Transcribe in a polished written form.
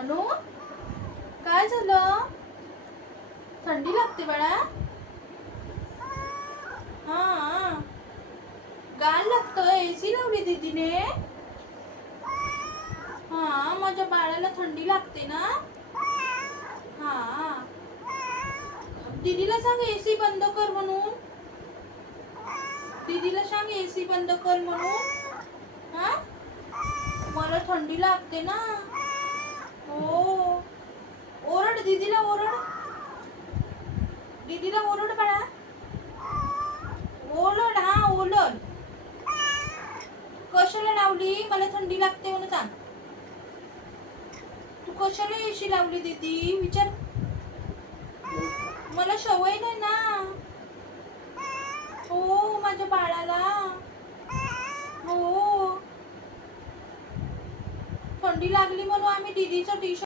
अनु, काय झालं? थंडी लागते बाळा? हा, गाल लागतं. एसी लावली दीदीने? हा, माझ्या बाळाला थंडी लागते ना. हा, दीदीला सांग एसी बंद कर म्हणून. दीदीला सांग एसी बंद कर म्हणून. हा, मला थंडी लागते ना. हो, ओरड दीदीला, ओरड दीदीला, ओरड बाळा. ओरड, हा ओरड. कशाला लावली? मला थंडी लागते म्हणून सांग. तू कशाला एसी लावली दीदी? विचार. मला सवय नाही ना. हो, माझ्या बाळाला. हो, थंडी लागली म्हणून आम्ही दीदीचं टी शर्ट